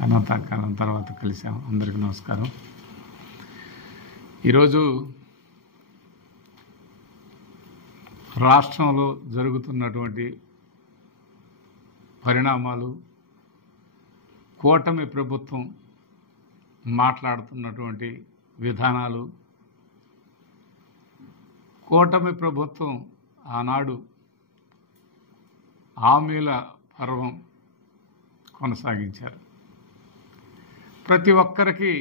చాలా కాలం తర్వాత కలిసాం. అందరికీ నమస్కారం. ఈరోజు రాష్ట్రంలో జరుగుతున్నటువంటి పరిణామాలు, కూటమి ప్రభుత్వం మాట్లాడుతున్నటువంటి విధానాలు, కూటమి ప్రభుత్వం ఆనాడు హామీల పర్వం కొనసాగించారు. ప్రతి ఒక్కరికి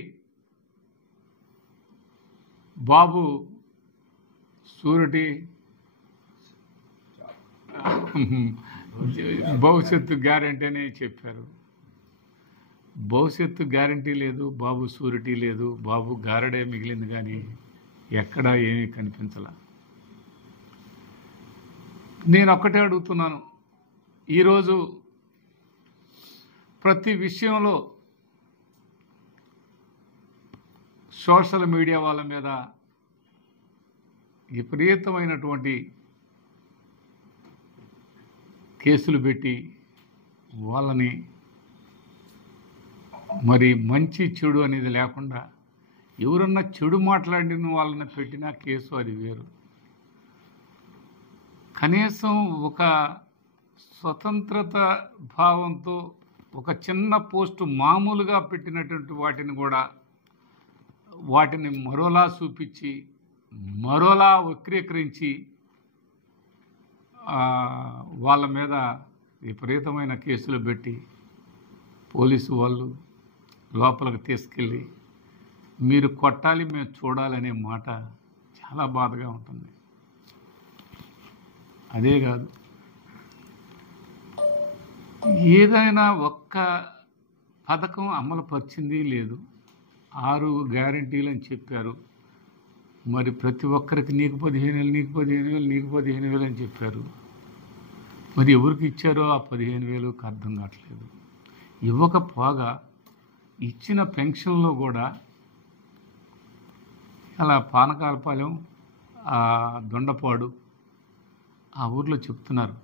బాబు షూరిటీ, భవిష్యత్తు గ్యారంటీ అని చెప్పారు. భవిష్యత్తు గ్యారంటీ లేదు, బాబు షూరిటీ లేదు, బాబు గారడే మిగిలింది, కానీ ఎక్కడా ఏమీ కనిపించలా. నేను ఒక్కటే అడుగుతున్నాను, ఈరోజు ప్రతి విషయంలో సోషల్ మీడియా వాళ్ళ మీద విపరీతమైనటువంటి కేసులు పెట్టి వాళ్ళని మరి మంచి చెడు అనేది లేకుండా ఎవరన్నా చెడు మాట్లాడిన వాళ్ళని పెట్టినా కేసు అది వేరు. కనీసం ఒక స్వతంత్రత భావంతో ఒక చిన్న పోస్టు మామూలుగా పెట్టినటువంటి వాటిని మరోలా చూపించి మరోలా వక్రీకరించి వాళ్ళ మీద విపరీతమైన కేసులు పెట్టి పోలీసు వాళ్ళు లోపలికి తీసుకెళ్ళి మీరు కొట్టాలి మేము చూడాలనే మాట చాలా బాధగా ఉంటుంది. అదే కాదు, ఏదైనా ఒక్క పథకం అమలు పరిచింది లేదు. 6 గ్యారంటీలు అని చెప్పారు. మరి ప్రతి ఒక్కరికి నీకు 15,000, నీకు 15,000, నీకు 15,000 అని చెప్పారు. మరి ఎవరికి ఇచ్చారో ఆ 15,000కి అర్థం కావట్లేదు. ఇవ్వకపోగా ఇచ్చిన పెన్షన్లో కూడా అలా పానకాలపాలెం, దొండపాడు ఆ ఊర్లో చెప్తున్నారు,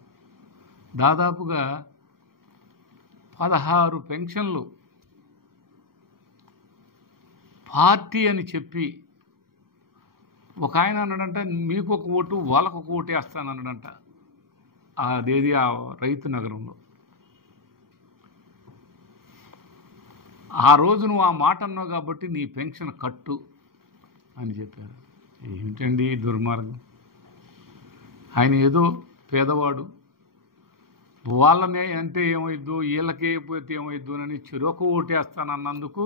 దాదాపుగా 16 పెన్షన్లు పార్టీ అని చెప్పి ఒక ఆయన అన్నాడంట, మీకు ఒక ఓటు వాళ్ళకు ఒక ఓటు వేస్తానన్నాడంట. అదేది ఆ రైతు నగరంలో. ఆ రోజు నువ్వు ఆ మాట అన్నావు కాబట్టి నీ పెన్షన్ కట్టు అని చెప్పారు. ఏమిటండి దుర్మార్గం? ఆయన ఏదో పేదవాడు, వాళ్ళనే అంటే ఏమైద్దు, వీళ్ళకి అయిపోతే ఏమైద్దు అని చెరొక ఓటు వేస్తానన్నందుకు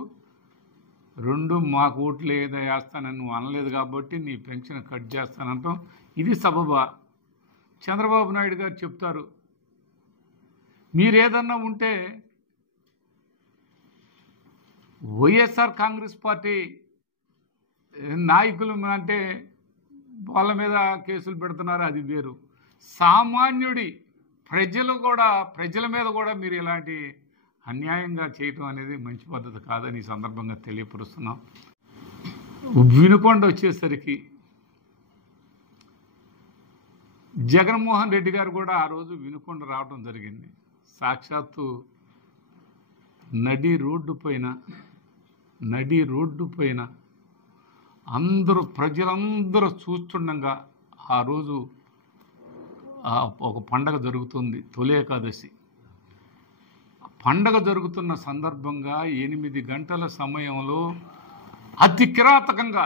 2 మాకు ఓట్లు ఏదో వేస్తానని నువ్వు అనలేదు కాబట్టి నీ పెన్షన్ కట్ చేస్తానంటాం. ఇది సబబా? చంద్రబాబు నాయుడు గారు చెప్తారు, మీరేదన్నా ఉంటే వైఎస్ఆర్ కాంగ్రెస్ పార్టీ నాయకులు అంటే వాళ్ళ మీద కేసులు పెడుతున్నారు, అది వేరు. సామాన్యుడి ప్రజల మీద కూడా మీరు ఇలాంటి అన్యాయంగా చేయటం అనేది మంచి పద్ధతి కాదని ఈ సందర్భంగా తెలియపరుస్తున్నాం. వినుకొండ వచ్చేసరికి జగన్మోహన్ రెడ్డి గారు కూడా ఆ రోజు వినుకొండ రావడం జరిగింది. సాక్షాత్తు నడి రోడ్డు పైన ప్రజలందరూ చూస్తుండగా ఆ రోజు ఒక పండగ జరుగుతుంది, తొలి ఏకాదశి పండగ జరుగుతున్న సందర్భంగా 8 గంటల సమయంలో అతి కిరాతకంగా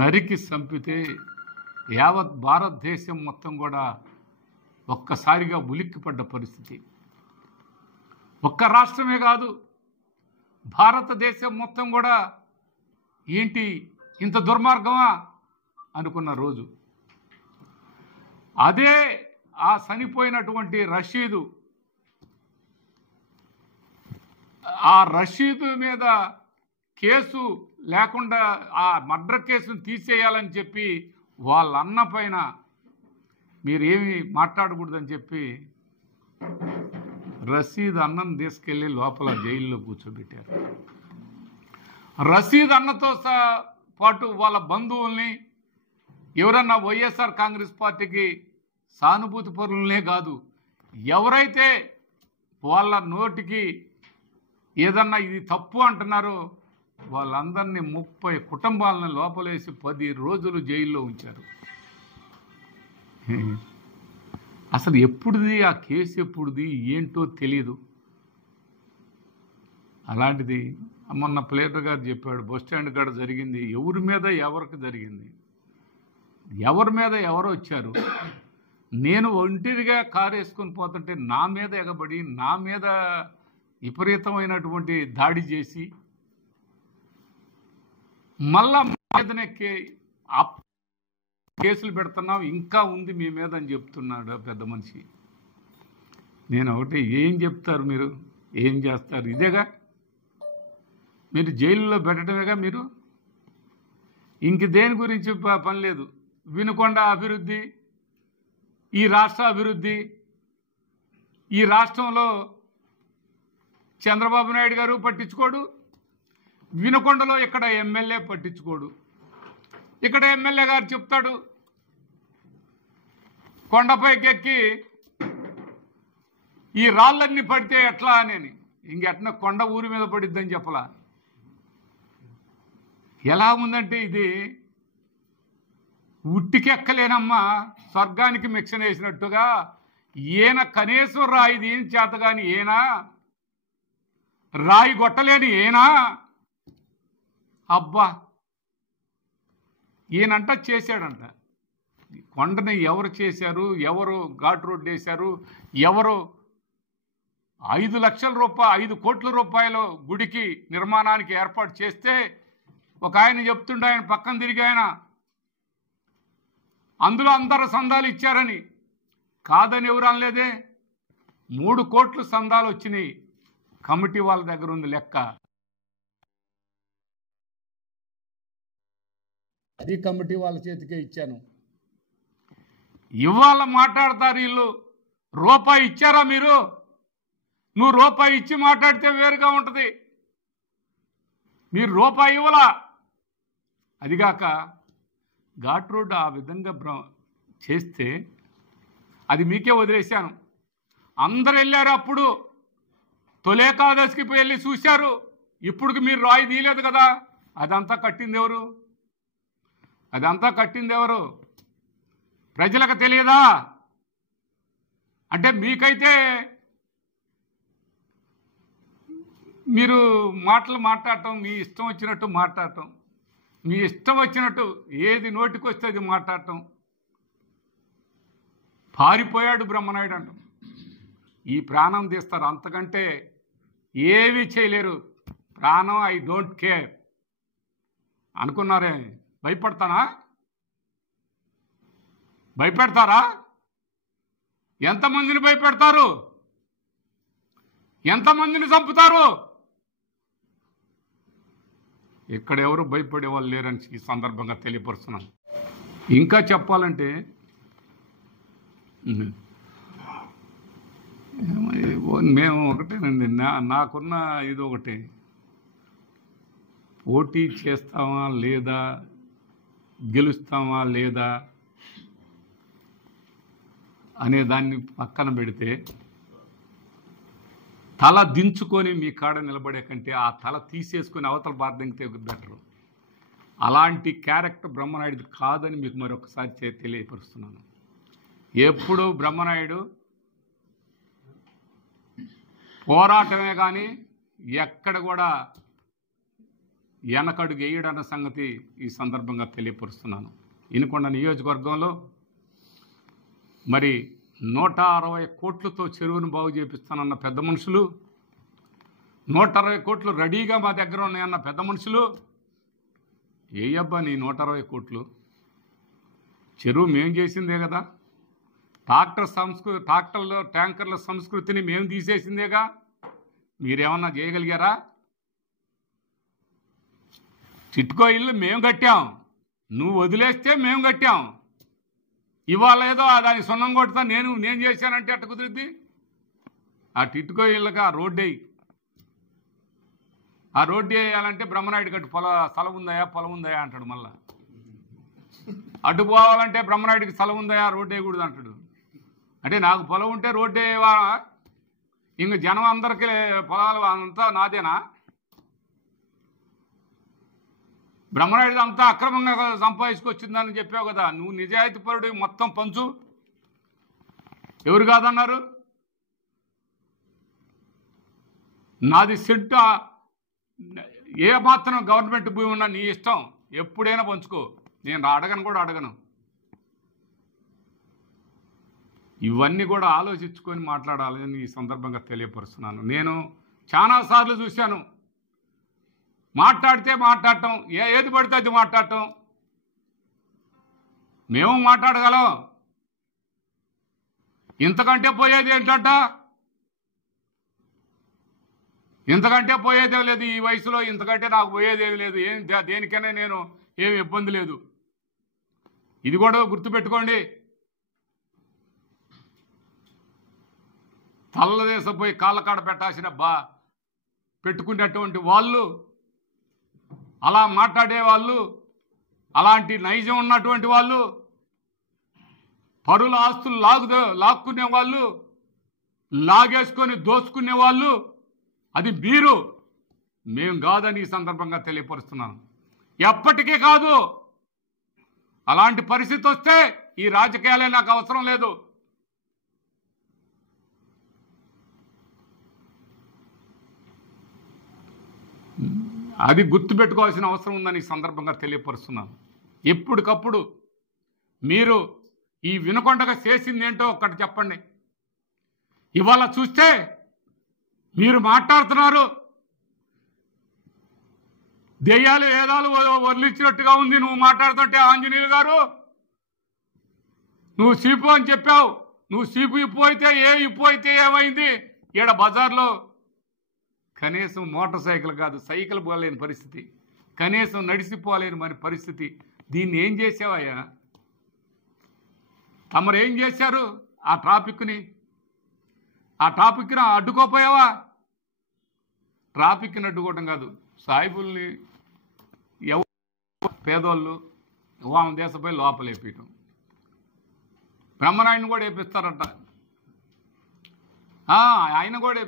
నరికి చంపితే యావత్ భారతదేశం మొత్తం కూడా ఒక్కసారిగా ఉలిక్కిపడ్డ పరిస్థితి. ఒక్క రాష్ట్రమే కాదు, భారతదేశం మొత్తం కూడా ఏంటి ఇంత దుర్మార్గమా అనుకున్న రోజు. అదే ఆ చనిపోయినటువంటి రషీదు మీద కేసు లేకుండా ఆ మర్డర్ కేసును తీసేయాలని చెప్పి వాళ్ళ అన్న పైన మీరేమి మాట్లాడకూడదని చెప్పి రషీద్ అన్నను తీసుకెళ్ళి లోపల జైల్లో కూర్చోబెట్టారు. రషీద్ అన్నతో పాటు వాళ్ళ బంధువుల్ని ఎవరన్నా వైఎస్ఆర్ కాంగ్రెస్ పార్టీకి సానుభూతి పరులనే కాదు, ఎవరైతే వాళ్ళ నోటికి ఏదన్నా ఇది తప్పు అంటున్నారో వాళ్ళందరినీ 30 కుటుంబాలను లోపలేసి 10 రోజులు జైల్లో ఉంచారు. అసలు ఎప్పుడుది ఆ కేసు, ఎప్పుడుది ఏంటో తెలియదు. అలాంటిది మొన్న ప్లేటర్ గారు చెప్పాడు, బస్ స్టాండ్ కాడ జరిగింది. ఎవరి మీద ఎవరికి జరిగింది, ఎవరి మీద ఎవరు వచ్చారు. నేను ఒంటరిగా కారు వేసుకొని పోతుంటే నా మీద ఎగబడి నా మీద విపరీతమైనటువంటి దాడి చేసి మళ్ళా మీదనే కేసులు పెడుతున్నాం, ఇంకా ఉంది మీ మీద అని చెప్తున్నాడు పెద్ద మనిషి. నేను ఒకటి, ఏం చెప్తారు మీరు, ఏం చేస్తారు? ఇదేగా మీరు జైలులో పెట్టడమేగా మీరు. ఇంక దేని గురించి పని లేదు. వినుకొండ అభివృద్ధి, ఈ రాష్ట్ర అభివృద్ధి, ఈ రాష్ట్రంలో చంద్రబాబు నాయుడు గారు పట్టించుకోడు, వినుకొండలో ఇక్కడ ఎమ్మెల్యే పట్టించుకోడు. ఇక్కడ ఎమ్మెల్యే గారు చెప్తాడు కొండపైకి ఎక్కి ఈ రాళ్ళన్నీ పడితే ఎట్లా అని. ఇంకెట్న కొండ ఊరి మీద పడిద్దని చెప్పలా. ఎలా ఉందంటే ఇది ఉట్టికెక్కలేనమ్మా, స్వర్గానికి మిక్షన్ వేసినట్టుగా. ఈయన కనీసం రాయి దీని చేత కానీ ఈయన రాయి కొట్టలేని ఈయన, అబ్బా ఈయనంట చేశాడంట. కొండని ఎవరు చేశారు, ఎవరు ఘాట్ రోడ్ వేశారు, ఎవరు 5 కోట్ల రూపాయలు గుడికి నిర్మాణానికి ఏర్పాటు చేస్తే ఒక ఆయన చెప్తుండే, ఆయన పక్కన తిరిగి ఆయన అందులో అందరు సందాలు ఇచ్చారని. కాదని ఎవరు అనలేదే. 3 కోట్లు సందాలు వచ్చినాయి. కమిటీ వాళ్ళ దగ్గర ఉంది లెక్క. అది కమిటీ వాళ్ళ చేతికే ఇచ్చాను. ఇవాళ మాట్లాడతారు వీళ్ళు. రూపాయి ఇచ్చారా మీరు? నువ్వు రూపాయి ఇచ్చి మాట్లాడితే వేరుగా ఉంటుంది. మీరు రూపాయి ఇవ్వలా. అదిగాక ఘాట్ రోడ్ ఆ విధంగా చేస్తే అది మీకే వదిలేశాను. అందరు వెళ్ళారు. అప్పుడు తొలేకాదశికి వెళ్ళి చూశారు. ఇప్పుడుకి మీరు రాయి తీయలేదు కదా. అదంతా కట్టింది ఎవరు? అదంతా కట్టింది ఎవరు? ప్రజలకు తెలియదా? అంటే మీకైతే మీరు మాట్లాడటం, మీ ఇష్టం వచ్చినట్టు మాట్లాడటం, మీ ఇష్టం వచ్చినట్టు ఏది నోటికి వస్తే అది మాట్లాడటం. పారిపోయాడు బ్రహ్మనాయుడు అంటాం. ఈ ప్రాణం తీస్తారు, అంతకంటే ఏమీ చేయలేరు. ప్రాణం ఐ డోంట్ కేర్ అనుకున్నారే. భయపడతానా? భయపెడతారా? ఎంతమందిని భయపెడతారు? ఎంతమందిని చంపుతారు? ఇక్కడ ఎవరు భయపడే వాళ్ళు లేరని ఈ సందర్భంగా తెలియపరుస్తున్నాను. ఇంకా చెప్పాలంటే మేము ఒకటేనండి, నాకున్న ఇది ఒకటి, పోటీ చేస్తామా లేదా, గెలుస్తామా లేదా అనే దాన్ని పక్కన పెడితే తల దించుకొని మీ కాడ నిలబడే కంటే ఆ తల తీసేసుకొని అవతల బాధ్యంగా బెటరు. అలాంటి క్యారెక్టర్ బ్రహ్మనాయుడు కాదని మీకు మరొకసారి తెలియపరుస్తున్నాను. ఎప్పుడు బ్రహ్మనాయుడు పోరాటమే కానీ ఎక్కడ కూడా వెనకడుగు వేయడన్న సంగతి ఈ సందర్భంగా తెలియపరుస్తున్నాను. వినుకొండ నియోజకవర్గంలో మరి 160 కోట్లతో చెరువును బాగు చేపిస్తానన్న పెద్ద మనుషులు, 160 కోట్లు రెడీగా మా దగ్గర ఉన్నాయన్న పెద్ద మనుషులు, ఏ అబ్బా నీ 160 కోట్లు? చెరువు మేం చేసిందే కదా. ట్యాంకర్ల సంస్కృతిని మేము తీసేసిందేగా. మీరేమన్నా చేయగలిగారా? చిట్కో ఇల్లు మేము కట్టాం, నువ్వు వదిలేస్తే మేము కట్టాం. ఇవాళ ఏదో దాన్ని సున్నం కొడతా నేను చేశానంటే అట్ట కుదిరిద్ది? ఆ టిట్కో ఇళ్ళకి ఆ రోడ్డు వేయి. ఆ రోడ్డు వేయాలంటే బ్రహ్మనాయుడు గట్టు స్థలం ఉందయా అంటాడు. మళ్ళా అడ్డు పోవాలంటే బ్రహ్మనాయుడికి స్థలం ఉందయా, రోడ్డు వేయకూడదు అంటాడు. అంటే నాకు పొలం ఉంటే రోడ్డు వేయవా? ఇంక జనం అందరికీ పొలాలు అంతా నాదేనా? బ్రహ్మనాయుడు అంతా అక్రమంగా సంపాదించుకొచ్చిందని చెప్పావు కదా, నువ్వు నిజాయితీపరుడు, మొత్తం పంచు. ఎవరు కాదన్నారు? నాది సెంటు ఏ మాత్రం గవర్నమెంట్ భూమి ఉన్నా నీ ఇష్టం, ఎప్పుడైనా పంచుకో, నేను అడగను కూడా అడగను. ఇవన్నీ కూడా ఆలోచించుకొని మాట్లాడాలని ఈ సందర్భంగా తెలియపరుస్తున్నాను. నేను చాలాసార్లు చూశాను, మాట్లాడితే మాట్లాడటం, ఏది పడితే అది మాట్లాడటం. మేము మాట్లాడగలం, ఇంతకంటే పోయేది ఏంటంట? ఇంతకంటే పోయేదేం లేదు ఈ వయసులో, ఇంతకంటే నాకు పోయేదేమి లేదు. దేనికైనా నేను ఏమి ఇబ్బంది లేదు. ఇది కూడా గుర్తుపెట్టుకోండి. తల్లదేశపోయి కాళ్ళకాడ పెట్టాల్సిన పెట్టుకునేటువంటి వాళ్ళు, అలా మాట్లాడే వాళ్ళు, అలాంటి నైజం ఉన్నటువంటి వాళ్ళు, పరుల ఆస్తులు లాక్కునే వాళ్ళు, లాగేసుకొని దోచుకునే వాళ్ళు, అది మీరు, మేము కాదని ఈ సందర్భంగా తెలియపరుస్తున్నాను. ఎప్పటికీ కాదు. అలాంటి పరిస్థితి వస్తే ఈ రాజకీయాలే నాకు అవసరం లేదు. అది గుర్తుపెట్టుకోవాల్సిన అవసరం ఉందని ఈ సందర్భంగా తెలియపరుస్తున్నాను. ఎప్పటికప్పుడు మీరు ఈ వినకొండగా చేసింది ఏంటో ఒక్కటి చెప్పండి. ఇవాళ చూస్తే మీరు మాట్లాడుతున్నారు, దెయ్యాలు వేదాలు వదిలించినట్టుగా ఉంది నువ్వు మాట్లాడుతుంటే. ఆంజనేయులు గారు, నువ్వు సీపు అని చెప్పావు. నువ్వు సీపు ఇప్పు అయితే ఏమైంది? ఈడ బజార్లో కనీసం మోటార్ సైకిల్ కాదు, సైకిల్ పోలేని పరిస్థితి, కనీసం నడిచిపోలేని మరి పరిస్థితి. దీన్ని ఏం చేసావయ్యా? తమరు ఏం చేశారు? ఆ ట్రాఫిక్ని అడ్డుకోపోయావా? ట్రాఫిక్ని అడ్డుకోవటం కాదు, సాయిబుల్ని పేదోళ్ళు వాళ్ళ దేశపోయి లోపలేపేయటం. బ్రహ్మనాయుడిని కూడా వేపిస్తారట. ఆయన కూడా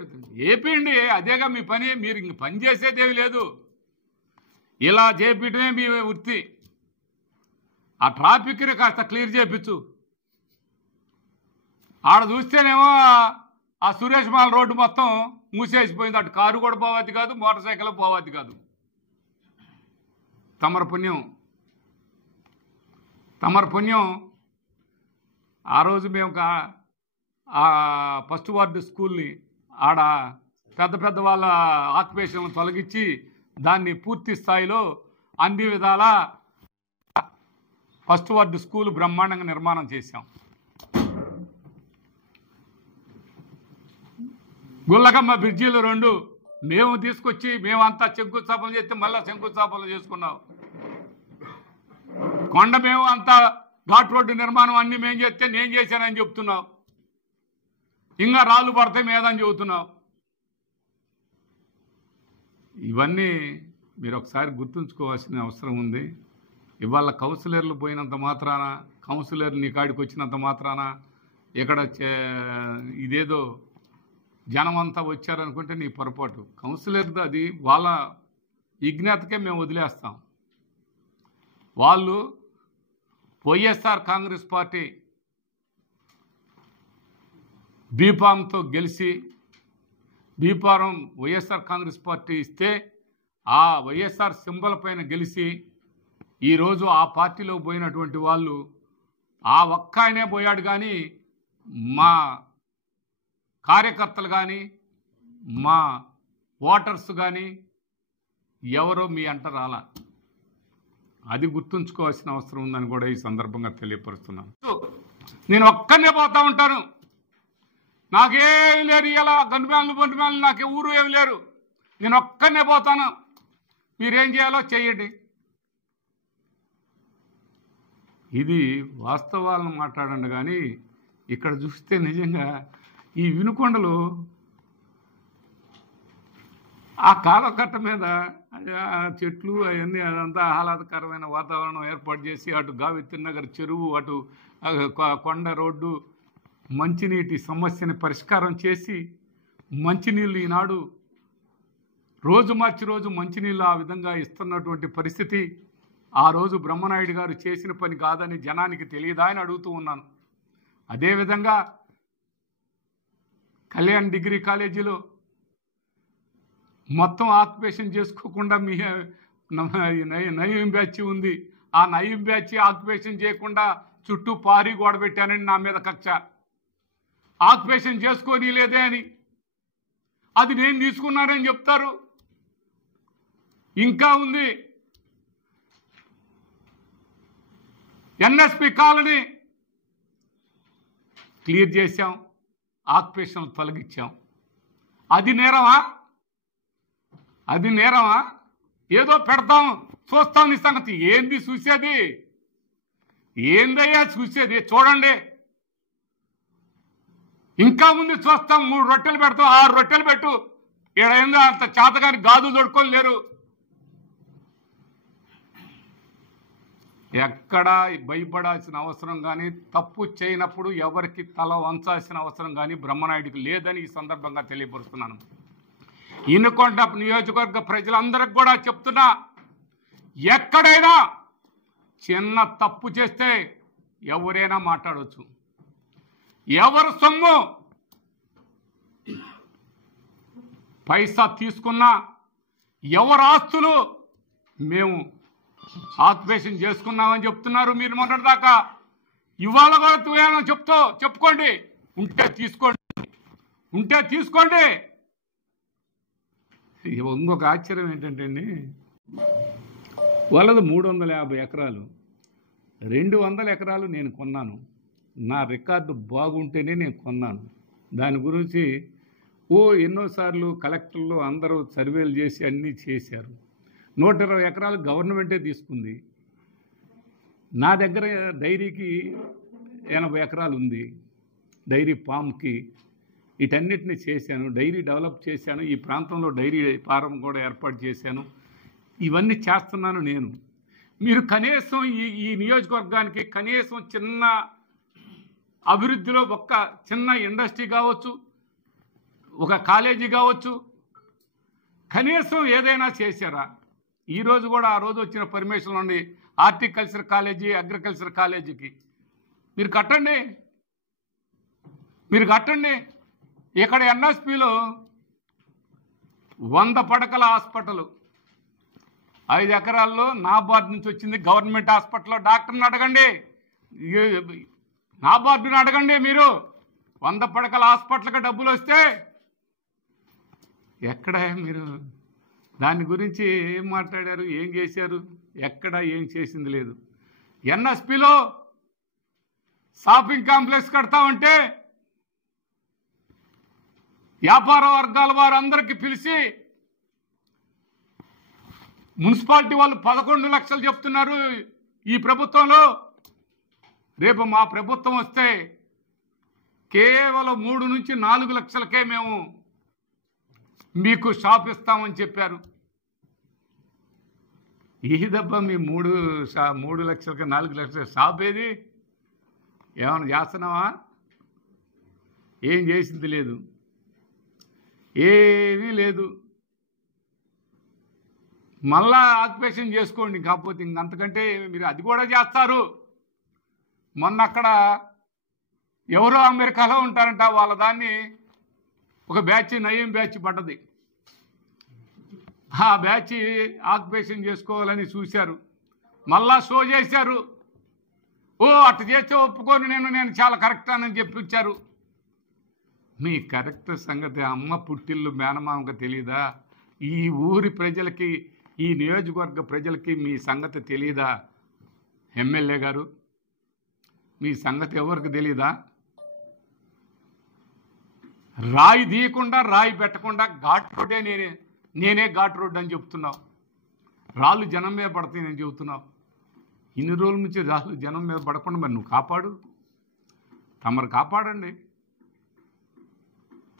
ఏపీయండి, అదేగా మీ పని. మీరు ఇంక పని చేసేదేమి లేదు, ఇలా చేపించడమే మీ వృత్తి. ఆ ట్రాఫిక్ని కాస్త క్లియర్ చేయించు. ఆడ చూస్తేనేమో ఆ సురేష్ మాల్ రోడ్డు మొత్తం మూసేసిపోయింది. అటు కారు కూడా పోవద్ది కాదు, మోటార్ సైకిల్ పోవద్ది కాదు. తమరు పుణ్యం. ఆ రోజు మేము ఆ ఫస్ట్ వార్డు స్కూల్ని ఆడ పెద్ద వాళ్ళ ఆక్యుపేషన్లను తొలగించి దాన్ని పూర్తి స్థాయిలో అన్ని విధాల ఫస్ట్ వార్డు స్కూల్ బ్రహ్మాండంగా నిర్మాణం చేశాం. గుల్లకమ్మ బ్రిడ్జీలు 2 మేము తీసుకొచ్చి మేమంతా శంకుస్థాపన చేస్తే మళ్ళీ శంకుస్థాపన చేసుకున్నాం. కొండ మేము అంతా ఘాట్ రోడ్డు నిర్మాణం అన్నీ మేము చేస్తే నేను చేశానని చెప్తున్నావు. ఇంకా రాళ్ళు పడితే మీదని చెబుతున్నావు. ఇవన్నీ మీరు ఒకసారి గుర్తుంచుకోవాల్సిన అవసరం ఉంది. ఇవాళ కౌన్సిలర్లు పోయినంత మాత్రాన, కౌన్సిలర్ నీ కాడికి వచ్చినంత మాత్రాన ఇక్కడ ఇదేదో జనం అంతా వచ్చారనుకుంటే నీ పొరపాటు. కౌన్సిలర్ది అది వాళ్ళ విజ్ఞతకే మేము వదిలేస్తాం. వాళ్ళు వైఎస్ఆర్ కాంగ్రెస్ పార్టీ బీఫామ్తో గెలిచి, బీఫారం వైఎస్ఆర్ కాంగ్రెస్ పార్టీ ఇస్తే ఆ వైఎస్ఆర్ సింబల్ పైన గెలిచి ఈరోజు ఆ పార్టీలో పోయినటువంటి వాళ్ళు, ఆ ఒక్క ఆయనే పోయాడు కానీ మా కార్యకర్తలు కానీ మా ఓటర్స్ కానీ ఎవరో మీ అంట రాలా. అది గుర్తుంచుకోవాల్సిన అవసరం ఉందని కూడా ఈ సందర్భంగా తెలియపరుస్తున్నాను. నేను ఒక్కనే పోతా ఉంటాను, నాకేం లేరు. ఇలా గంటుమేళ్ళు నాకు ఊరు ఏమి లేరు. నేను ఒక్కనే పోతాను. మీరేం చేయాలో చెయ్యండి. ఇది వాస్తవాలను మాట్లాడండి. కానీ ఇక్కడ చూస్తే నిజంగా ఈ వినుకొండలు ఆ కాలకట్ట మీద చెట్లు అవన్నీ అదంతా ఆహ్లాదకరమైన వాతావరణం ఏర్పాటు చేసి, అటు గావిత్రి నగర్ చెరువు, అటు కొండ రోడ్డు, మంచినీటి సమస్యని పరిష్కారం చేసి మంచినీళ్ళు ఈనాడు రోజు మార్చి రోజు మంచినీళ్ళు ఆ విధంగా ఇస్తున్నటువంటి పరిస్థితి ఆ రోజు బ్రహ్మనాయుడు గారు చేసిన పని కాదని జనానికి తెలియదా అని అడుగుతూ ఉన్నాను. అదేవిధంగా కళ్యాణ్ డిగ్రీ కాలేజీలో మొత్తం ఆక్యుపేషన్ చేసుకోకుండా మీ నయీం బ్యాచ్ ఉంది. ఆ నయీం బ్యాచ్ ఆక్యుపేషన్ చేయకుండా చుట్టూ పారి గోడ పెట్టానని నా మీద కక్ష. ఆక్యుపేషన్ చేసుకొని లేదే అని అది నేను తీసుకున్నానని చెప్తారు. ఇంకా ఉంది ఎన్ఎస్పి కాలనీ క్లియర్ చేశాం, ఆక్యుపేషన్ తొలగించాం. అది నేరమా? అది నేరమా? ఏదో పెడతాం చూస్తాం నీ సంగతి. ఏంది చూసేది? ఏందయ్యా చూసేది? చూడండి, ఇంకా ముందు చూస్తాం. 3 రొట్టెలు పెడతాం, 6 రొట్టెలు పెట్టు. ఇక్కడ ఏందో అంత చేతగాని గాజులు దొడుకొని లేరు. ఎక్కడా భయపడాల్సిన అవసరం కానీ, తప్పు చేయనప్పుడు ఎవరికి తల వంచాల్సిన అవసరం కానీ బ్రహ్మనాయుడికి లేదని ఈ సందర్భంగా తెలియపరుస్తున్నాను. ఇనుకొండ నియోజకవర్గ ప్రజలందరికి కూడా చెప్తున్నా, ఎక్కడైనా చిన్న తప్పు చేస్తే ఎవరైనా మాట్లాడవచ్చు. ఎవరు సొమ్ము పైసా తీసుకున్నా, ఎవరు ఆస్తులు మేము ఆక్యుపేషన్ చేసుకున్నామని చెప్తున్నారు మీరు మొన్నటిదాకా. ఇవాళ కూడా చెప్పుకోండి, ఉంటే తీసుకోండి. ఇంకొక ఆశ్చర్యం ఏంటంటే అండి, వాళ్ళది 350 ఎకరాలు, 200 ఎకరాలు నేను కొన్నాను. నా రికార్డు బాగుంటేనే నేను కొన్నాను. దాని గురించి ఎన్నోసార్లు కలెక్టర్లు అందరూ సర్వేలు చేసి అన్నీ చేశారు. 120 ఎకరాలు గవర్నమెంటే తీసుకుంది. నా దగ్గర డైరీకి 80 ఎకరాలు ఉంది. డైరీ ఫామ్కి వీటన్నిటిని చేశాను. డైరీ డెవలప్ చేశాను. ఈ ప్రాంతంలో డైరీ ఫారం కూడా ఏర్పాటు చేశాను. ఇవన్నీ చేస్తున్నాను నేను. మీరు కనీసం ఈ నియోజకవర్గానికి కనీసం చిన్న అభివృద్ధిలో ఒక్క చిన్న ఇండస్ట్రీ కావచ్చు, ఒక కాలేజీ కావచ్చు, కనీసం ఏదైనా చేశారా? ఈరోజు కూడా ఆ రోజు వచ్చిన పర్మిషన్ నుండి హార్టికల్చర్ కాలేజీ, అగ్రికల్చర్ కాలేజీకి మీరు కట్టండి. ఇక్కడ ఎన్ఎస్పిలో 100 పడకల హాస్పిటల్, 5 ఎకరాల్లో నాబార్డు నుంచి వచ్చింది. గవర్నమెంట్ హాస్పిటల్లో డాక్టర్ని అడగండి, నాబార్డుని అడగండి. మీరు 100 పడకల హాస్పిటల్కి డబ్బులు వస్తే ఎక్కడ మీరు దాని గురించి ఏం మాట్లాడారు, ఏం చేశారు? ఎక్కడ ఏం చేసింది లేదు. ఎన్ఎస్పిలో షాపింగ్ కాంప్లెక్స్ కడతామంటే వ్యాపార వర్గాల వారందరికీ పిలిచి మున్సిపాలిటీ వాళ్ళు 11 లక్షలు చెప్తున్నారు ఈ ప్రభుత్వంలో. రేపు మా ప్రభుత్వం వస్తే కేవలం 3 నుంచి 4 లక్షలకే మేము మీకు షాప్ ఇస్తామని చెప్పారు. ఈ దెబ్బ మీ 3 లక్షలకి 4 లక్షల షాప్ ఏది? ఏమైనా చేస్తున్నావా? ఏం చేసింది లేదు, ఏమీ లేదు. మళ్ళా ఆక్యుపేషన్ చేసుకోండి. కాకపోతే ఇంకంతకంటే మీరు అది కూడా చేస్తారు. మొన్న అక్కడ ఎవరో అమెరికాలో ఉంటారంట, వాళ్ళ దాన్ని ఒక బ్యాచ్ నయీం బ్యాచ్ పడ్డది. ఆ బ్యాచ్ ఆక్యుపేషన్ చేసుకోవాలని చూశారు, మళ్ళా షో చేశారు. అటు చేస్తే ఒప్పుకొని నేను చాలా కరెక్ట్ అని చెప్పించారు. మీ కరెక్ట్ సంగతి అమ్మ పుట్టిల్లు మేనమామకు తెలీదా? ఈ ఊరి ప్రజలకి, ఈ నియోజకవర్గ ప్రజలకి మీ సంగతి తెలీదా? ఎమ్మెల్యే గారు, మీ సంగతి ఎవరికి తెలీదా? రాయి తీయకుండా, రాయి పెట్టకుండా ఘాట్ రోడ్డే నేనే ఘాట్ రోడ్ అని చెప్తున్నావు. రాళ్ళు జనం మీద పడతాయి నేను చెబుతున్నావు. ఇన్ని రోజుల నుంచి రాళ్ళు జనం మీద పడకుండా మరి నువ్వు కాపాడు. తమరు కాపాడండి.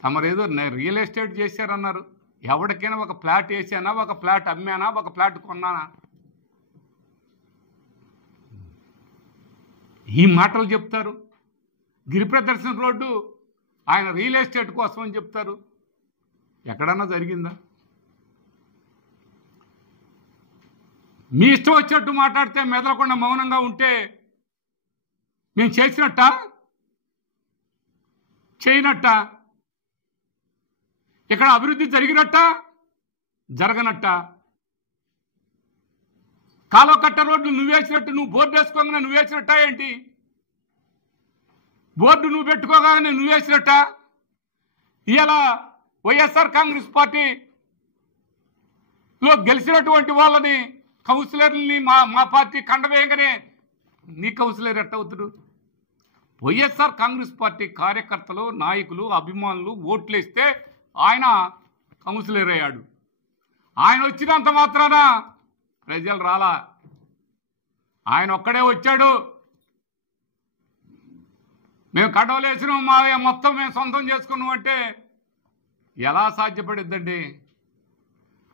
తమరేదో రియల్ ఎస్టేట్ చేశారన్నారు. ఎవరికైనా ఒక ఫ్లాట్ వేసానా, ఒక ఫ్లాట్ అమ్మానా, ఒక ఫ్లాట్ కొన్నానా? ఈ మాటలు చెప్తారు. గిరి ప్రదర్శన రోడ్డు ఆయన రియల్ ఎస్టేట్ కోసం అని చెప్తారు. ఎక్కడన్నా జరిగిందా? మీ ఇష్టం వచ్చినట్టు మాట్లాడితే మెదలకుండా మౌనంగా ఉంటే మేము చేసినట్ట చేయనట్ట? ఇక్కడ అభివృద్ధి జరిగినట్ట జరగనట్ట? కాలువ కట్ట రోడ్లు నువ్వేసినట్టు నువ్వు బోర్డు వేసుకోగానే నువ్వేసినట్ట ఏంటి? బోర్డు నువ్వు పెట్టుకోగానే నువ్వేసినట్ట? ఇలా వైఎస్ఆర్ కాంగ్రెస్ పార్టీలో గెలిచినటువంటి వాళ్ళని కౌన్సిలర్ని మా పార్టీ కండవేయగానే నీ కౌన్సిలర్ ఎట్ట అవుతాడు? వైఎస్ఆర్ కాంగ్రెస్ పార్టీ కార్యకర్తలు, నాయకులు, అభిమానులు ఓట్లేస్తే ఆయన కౌన్సిలర్ అయ్యాడు. ఆయన వచ్చినంత మాత్రాన ప్రజలు రాలా, ఆయన ఒక్కడే వచ్చాడు. మేము కడవలేసినాం, మా మొత్తం మేము సొంతం చేసుకున్నాం అంటే ఎలా సాధ్యపడిద్దండి?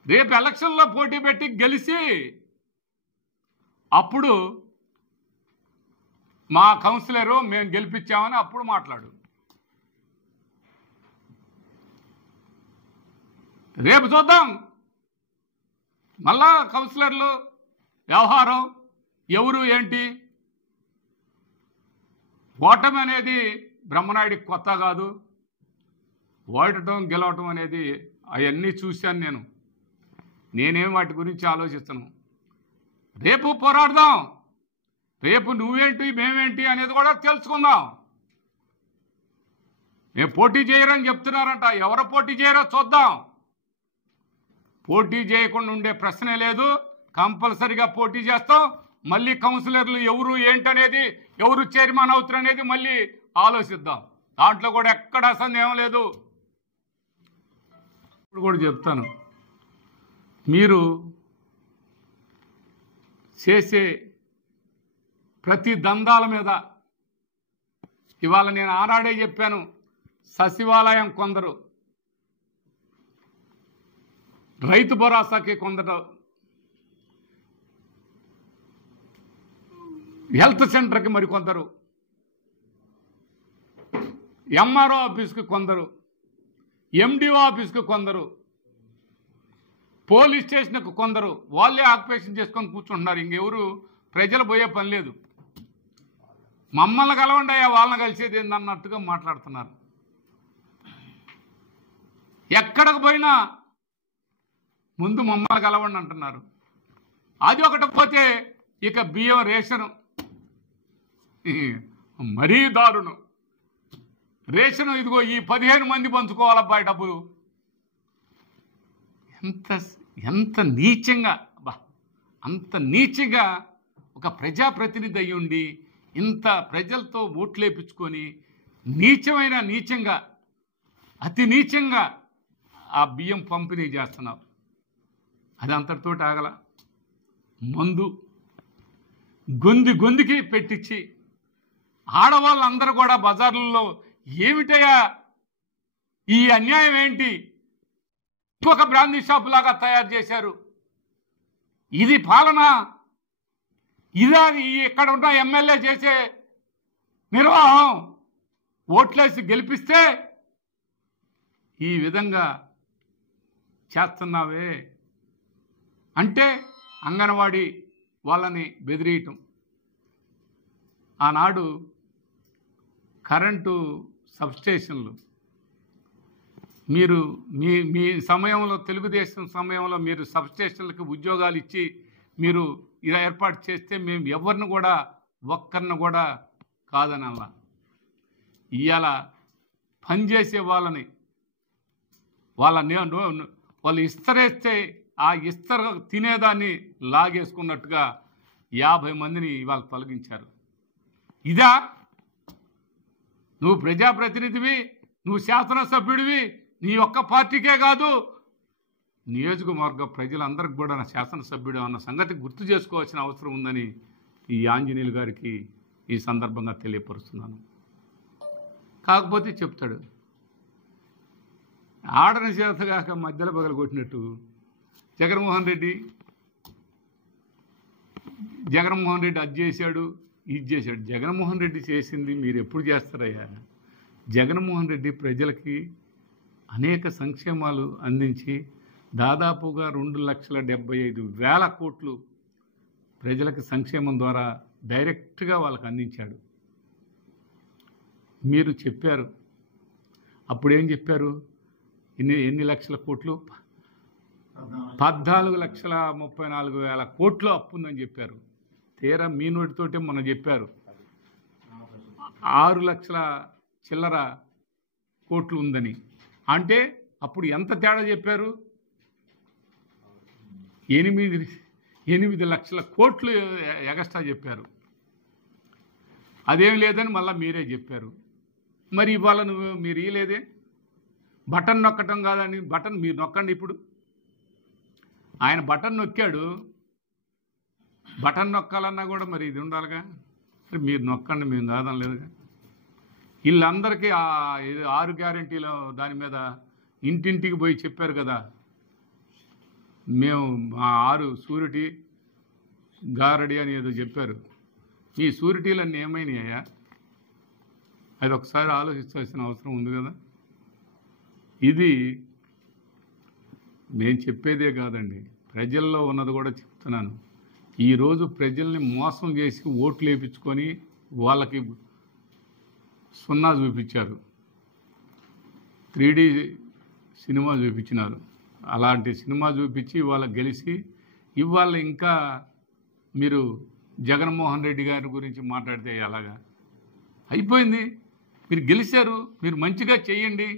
రేపు ఎలక్షన్లో పోటీ పెట్టి గెలిచి అప్పుడు మా కౌన్సిలరు మేము గెలిపించామని అప్పుడు మాట్లాడు. రేపు చూద్దాం మళ్ళా కౌన్సిలర్లు వ్యవహారం ఎవరు ఏంటి. ఓటమి అనేది బ్రహ్మనాయుడికి కొత్త కాదు. ఓడటం గెలవటం అనేది అవన్నీ చూశాను నేనేం వాటి గురించి ఆలోచిస్తాను. రేపు పోరాడదాం, రేపు నువ్వేంటి మేమేంటి అనేది కూడా తెలుసుకుందాం. మేము పోటీ చేయరని చెప్తున్నారంట, ఎవరు పోటీ చేయరో చూద్దాం. పోటీ చేయకుండా ఉండే ప్రశ్నే లేదు, కంపల్సరిగా పోటీ చేస్తాం. మళ్ళీ కౌన్సిలర్లు ఎవరు ఏంటనేది, ఎవరు చైర్మన్ అవుతారు అనేది మళ్ళీ ఆలోచిద్దాం. దాంట్లో కూడా ఎక్కడ సందేహం లేదు. ఇప్పుడు కూడా చెప్తాను, మీరు చేసే ప్రతి దందాల మీద ఇవాళ నేను ఆనాడే చెప్పాను, సచివాలయం కొందరు, రైతు భరోసాకి కొందరు, హెల్త్ సెంటర్కి మరికొందరు, ఎంఆర్ఓ ఆఫీస్కి కొందరు, ఎండిఓ ఆఫీస్కి కొందరు, పోలీస్ స్టేషన్కి కొందరు, వాళ్ళే ఆక్యుపేషన్ చేసుకొని కూర్చుంటున్నారు. ఇంకెవరు ప్రజలు పోయే పని లేదు. మమ్మల్ని కలవండి అయ్యా, వాళ్ళని కలిసేది ఏందన్నట్టుగా మాట్లాడుతున్నారు. ఎక్కడికి పోయినా ముందు మమ్మల్ని కలవండి అంటున్నారు. అది ఒకటి పోతే ఇక బియ్యం రేషను మరీ దారుణం. రేషను ఇదిగో ఈ 15 మంది పంచుకోవాలబ్బాయి డబ్బులు. ఎంత నీచంగా, అంత నీచంగా ఒక ప్రజాప్రతినిధి అయ్యి ఉండి ఇంత ప్రజలతో ఓట్లేపించుకొని నీచంగా అతి నీచంగా ఆ బియ్యం పంపిణీ చేస్తున్నారు. అది అంతటితో ఆగల. మందు గొంతుకి పెట్టించి ఆడవాళ్ళందరూ కూడా బజార్లలో ఏమిటయ్యా ఈ అన్యాయం ఏంటి, ఇంకొక బ్రాందీ షాప్ లాగా తయారు చేశారు. ఇది పాలన? ఇదా ఇక్కడ ఉన్న ఎమ్మెల్యే చేసే నిర్వాహం? ఓట్లేసి గెలిపిస్తే ఈ విధంగా చేస్తున్నావే అంటే అంగన్వాడీ వాళ్ళని బెదిరియటం. ఆనాడు కరెంటు సబ్స్టేషన్లు మీరు మీ సమయంలో, తెలుగుదేశం సమయంలో మీరు సబ్స్టేషన్లకు ఉద్యోగాలు ఇచ్చి మీరు ఇలా ఏర్పాటు చేస్తే మేము ఎవరిని కూడా ఒక్కరిని కూడా కాదని అలా. ఇవాళ పనిచేసే వాళ్ళని వాళ్ళు ఇస్తరేస్తే ఆ ఇస్తర తినేదాన్ని లాగేసుకున్నట్టుగా 50 మందిని ఇవాళ తొలగించారు. ఇదా నువ్వు ప్రజాప్రతినిధివి, నువ్వు శాసనసభ్యుడివి, నీ ఒక్క పార్టీకే కాదు నియోజకవర్గ ప్రజలందరికీ కూడా నా శాసనసభ్యుడు అన్న సంగతి గుర్తు చేసుకోవాల్సిన అవసరం ఉందని ఈ ఆంజనేయులు గారికి ఈ సందర్భంగా తెలియపరుస్తున్నాను. కాకపోతే చెప్తాడు, ఆడని చేతగాక మధ్యలో పగలగొట్టినట్టు జగన్మోహన్ రెడ్డి అది చేశాడు, ఇది చేశాడు. జగన్మోహన్ రెడ్డి చేసింది మీరు ఎప్పుడు చేస్తారయ్యా? జగన్మోహన్ రెడ్డి ప్రజలకి అనేక సంక్షేమాలు అందించి దాదాపుగా 2,75,000 కోట్లు ప్రజలకు సంక్షేమం ద్వారా డైరెక్ట్గా వాళ్ళకి అందించాడు. మీరు చెప్పారు, అప్పుడేం చెప్పారు? ఎన్ని లక్షల కోట్లు? 14,34,000 కోట్లు అప్పు ఉందని చెప్పారు. తీరా మీ నోటితోటే మొన్న చెప్పారు 6 లక్షల చిల్లర కోట్లు ఉందని. అంటే అప్పుడు ఎంత తేడా చెప్పారు? 8 లక్షల కోట్లు ఎగస్ట్రా చెప్పారు. అదేం లేదని మళ్ళీ మీరే చెప్పారు. మరి ఇవాళ మీరు ఇయలేదే? బటన్ నొక్కటం కాదని, బటన్ మీరు నొక్కండి. ఇప్పుడు ఆయన బటన్ నొక్కాడు, బటన్ నొక్కాలన్నా కూడా మరి ఇది ఉండాలిగా. మీరు నొక్కండి, మేము కాదని లేదుగా. వీళ్ళందరికీ 6 గ్యారెంటీల దాని మీద ఇంటింటికి పోయి చెప్పారు కదా, మేము 6 షూరిటీ గారడి అని ఏదో చెప్పారు. ఈ షూరిటీలన్నీ ఏమైనాయా? అది ఒకసారి ఆలోచించాల్సిన అవసరం ఉంది కదా. ఇది నేను చెప్పేదే కాదండి, ప్రజల్లో ఉన్నది కూడా చెప్తున్నాను. ఈరోజు ప్రజల్ని మోసం చేసి ఓట్లు వేయించుకొని వాళ్ళకి సున్నా చూపించారు, 3D సినిమా చూపించినారు. అలాంటి సినిమా చూపించి ఇవాళ గెలిచి ఇవాళ ఇంకా మీరు జగన్మోహన్ రెడ్డి గారి గురించి మాట్లాడితే ఎలాగా? అయిపోయింది. మీరు గెలిచారు, మీరు మంచిగా చేయండి.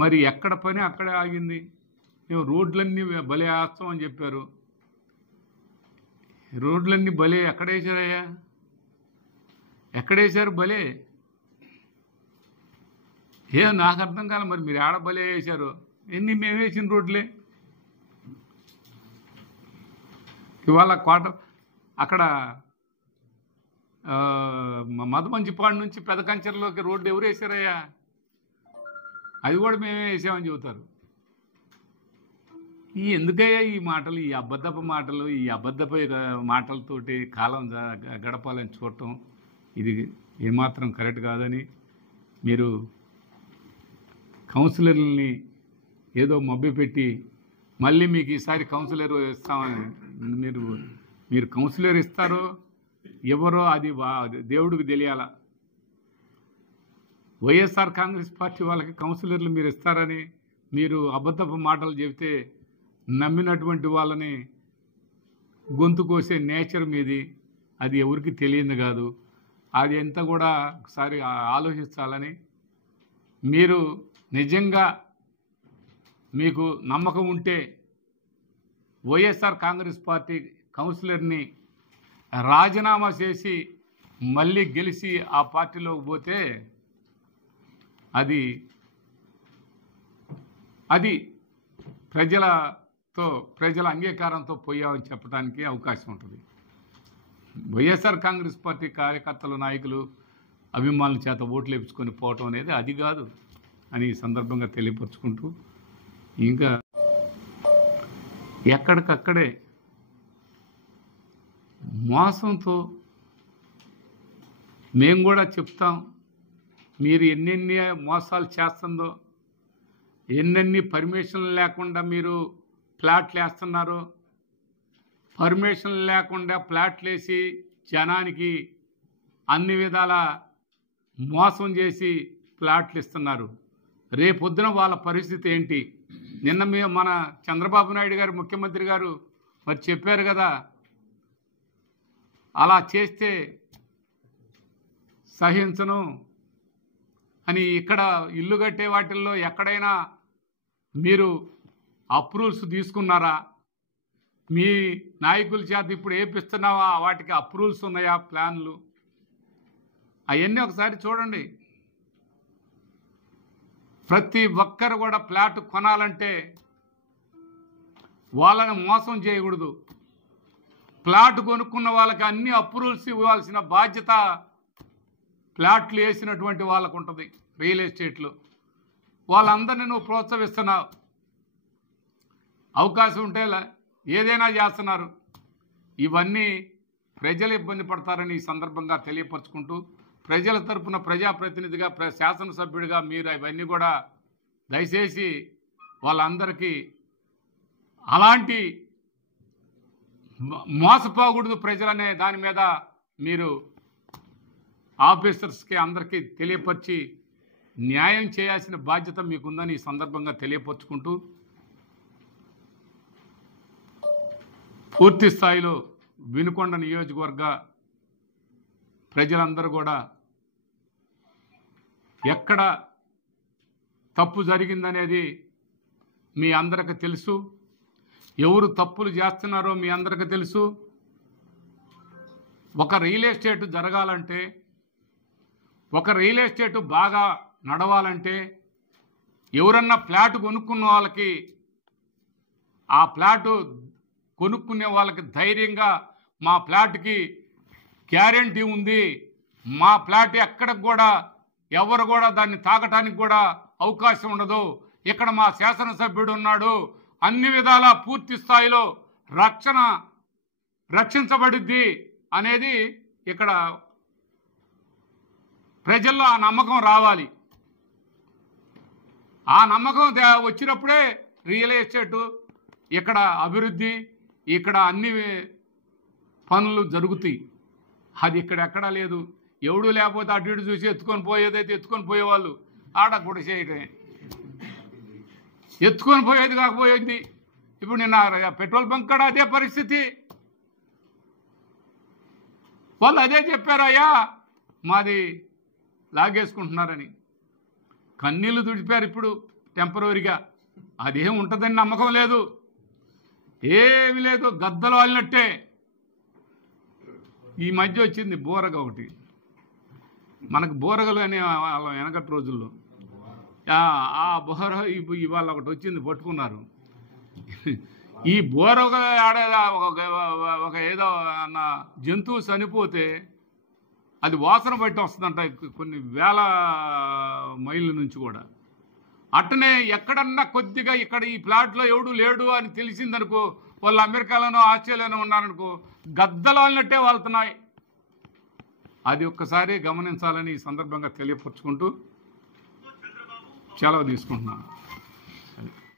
మరి ఎక్కడ పని అక్కడే ఆగింది. మేము రోడ్లన్నీ భలే వేస్తామని చెప్పారు. రోడ్లన్నీ భలే ఎక్కడేసారయ్యా? ఎక్కడేశారు భలే? నాకు అర్థం కాలే. మరి మీరు ఆడ భలే వేశారు? మేము వేసిన రోడ్లే. ఇవాళ అక్కడ మదమంచిపాడు నుంచి పెదకంచెరలోకి రోడ్డు ఎవరు వేశారయ్యా? అది కూడా మేమే వేసామని చెబుతారు. ఎందుకయ్యా ఈ మాటలు, ఈ అబద్ధపు మాటలు, ఈ అబద్ధపు మాటలతోటి కాలం గడపాలని చూడటం ఇది ఏమాత్రం కరెక్ట్ కాదని మీరు కౌన్సిలర్లని ఏదో మభ్యపెట్టి మళ్ళీ మీకు ఈసారి కౌన్సిలర్ ఇస్తామని మీరు కౌన్సిలర్ ఇస్తారో ఎవరో అది దేవుడికి తెలియాల. వైఎస్ఆర్ కాంగ్రెస్ పార్టీ వాళ్ళకి కౌన్సిలర్లు మీరు ఇస్తారని మీరు అబద్ధపు మాటలు చెబితే నమ్మినటువంటి వాళ్ళని గొంతు కోసే నేచర్ మీది, అది ఎవరికి తెలియదు కాదు. అది ఎంత కూడా ఒకసారి ఆలోచించాలని. మీరు నిజంగా మీకు నమ్మకం ఉంటే వైఎస్ఆర్ కాంగ్రెస్ పార్టీ కౌన్సిలర్ని రాజీనామా చేసి మళ్ళీ గెలిచి ఆ పార్టీలోకి పోతే అది ప్రజల అంగీకారంతో పోయామని చెప్పడానికి అవకాశం ఉంటుంది. వైఎస్ఆర్ కాంగ్రెస్ పార్టీ కార్యకర్తలు, నాయకులు, అభిమానుల చేత ఓట్లు వేయించుకొని పోవటం అనేది అది కాదు అని ఈ సందర్భంగా తెలియపరుచుకుంటూ, ఇంకా ఎక్కడికక్కడే మోసంతో మేము కూడా చెప్తాం. మీరు ఎన్నెన్ని మోసాలు చేస్తుందో, ఎన్నెన్ని పర్మిషన్లు లేకుండా మీరు ప్లాట్లు వేస్తున్నారో, పర్మిషన్లు లేకుండా ప్లాట్లు వేసి జనానికి అన్ని విధాల మోసం చేసి ప్లాట్లు ఇస్తున్నారు. రేపొద్దున వాళ్ళ పరిస్థితి ఏంటి? నిన్న మన చంద్రబాబు నాయుడు గారు, ముఖ్యమంత్రి గారు మరి చెప్పారు కదా, అలా చేస్తే సహించను అని. ఇక్కడ ఇల్లు కట్టే వాటిల్లో ఎక్కడైనా మీరు అప్రూవల్స్ తీసుకున్నారా? మీ నాయకుల చేత ఇప్పుడు ఏపిస్తున్నావా? వాటికి అప్రూవల్స్ ఉన్నాయా? ప్లాన్లు అవన్నీ ఒకసారి చూడండి. ప్రతి ఒక్కరు కూడా ప్లాట్ కొనాలంటే వాళ్ళని మోసం చేయకూడదు. ప్లాట్ కొనుక్కున్న వాళ్ళకి అన్ని అప్రూవల్స్ ఇవ్వాల్సిన బాధ్యత ప్లాట్లు వేసినటువంటి వాళ్ళకు ఉంటుంది. రియల్ ఎస్టేట్లో వాళ్ళందరినీ నువ్వు ప్రోత్సహిస్తున్నావు. అవకాశం ఉంటే ఏదైనా చేస్తున్నారు. ఇవన్నీ ప్రజలు ఇబ్బంది పడతారని ఈ సందర్భంగా తెలియపరుచుకుంటూ ప్రజల తరపున ప్రజాప్రతినిధిగా శాసనసభ్యుడిగా మీరు అవన్నీ కూడా దయచేసి వాళ్ళందరికీ అలాంటి మోసపోకూడదు ప్రజలనే దాని మీద మీరు ఆఫీసర్స్కి అందరికీ తెలియపరిచి న్యాయం చేయాల్సిన బాధ్యత మీకుందని ఈ సందర్భంగా తెలియపరుచుకుంటూ పూర్తి స్థాయిలో వినుకొండ నియోజకవర్గ ప్రజలందరూ కూడా ఎక్కడ తప్పు జరిగిందనేది మీ అందరికీ తెలుసు. ఎవరు తప్పులు చేస్తున్నారో మీ అందరికీ తెలుసు. ఒక రియల్ ఎస్టేట్ జరగాలంటే, ఒక రియల్ ఎస్టేట్ బాగా నడవాలంటే ఎవరన్నా ఫ్లాట్ కొనుక్కున్న వాళ్ళకి ఆ ఫ్లాటు కొనుక్కునే వాళ్ళకి ధైర్యంగా మా ఫ్లాట్కి గ్యారెంటీ ఉంది, మా ఫ్లాట్ ఎక్కడికి కూడా ఎవరు కూడా దాన్ని తాకటానికి కూడా అవకాశం ఉండదు, ఇక్కడ మా శాసనసభ్యుడు ఉన్నాడు, అన్ని విధాల పూర్తి స్థాయిలో రక్షించబడిద్ది అనేది ఇక్కడ ప్రజల్లో ఆ నమ్మకం రావాలి. ఆ నమ్మకం వచ్చినప్పుడే రియల్ ఎస్టేటు ఇక్కడ అభివృద్ధి, ఇక్కడ అన్ని పనులు జరుగుతాయి. అది ఇక్కడెక్కడా లేదు. ఎవడు లేకపోతే అటు ఇటు చూసి ఎత్తుకొని పోయేదైతే ఎత్తుకొని పోయేవాళ్ళు ఆడ కూడా చేయటమే, ఎత్తుకొని పోయేది కాకపోయేది. ఇప్పుడు నిన్న పెట్రోల్ బంక్ కూడా అదే పరిస్థితి. వాళ్ళు అదే చెప్పారయ్యా, మాది లాగేసుకుంటున్నారని. కన్నీళ్ళు తుడిపారు ఇప్పుడు టెంపరరీగా. అదేం ఉంటుందని నమ్మకం లేదు, ఏమి లేదు, గద్దలు వాలినట్టే. ఈ మధ్య వచ్చింది బోరగ ఒకటి, మనకు బోరగలు అనే వాళ్ళ వెనకటి రోజుల్లో ఆ బోర ఇవాళ ఒకటి వచ్చింది, పట్టుకున్నారు. ఈ బోరగ ఆడే ఒక ఏదో అన్న జంతువు చనిపోతే అది వాసన బయట వస్తుందంట కొన్ని వేల మైళ్ళ నుంచి కూడా. అట్టనే ఎక్కడన్నా కొద్దిగా ఇక్కడ ఈ ప్లాట్లో ఎవడు లేడు అని తెలిసిందనుకో, వాళ్ళు అమెరికాలోనో ఆస్ట్రేలియాలో ఉన్నారనుకో, గద్దలు వాళ్ళనట్టే వాళ్తున్నాయి. అది ఒక్కసారి గమనించాలని ఈ సందర్భంగా తెలియపరుచుకుంటూ సెలవు తీసుకుంటున్నాను.